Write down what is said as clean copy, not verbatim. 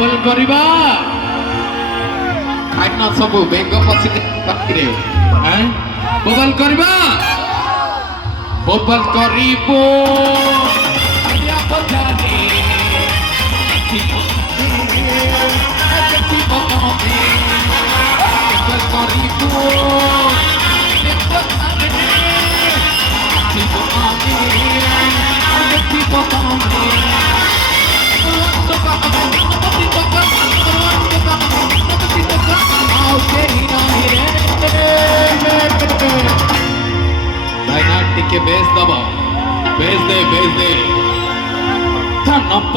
বল করিবা খাইনা সবু বেঙ্গ পছিতে পাকিরে হ্যাঁ বল করিবা বল করিব আয়া বজারে বল করিব के बेच दबा बेच दे धनप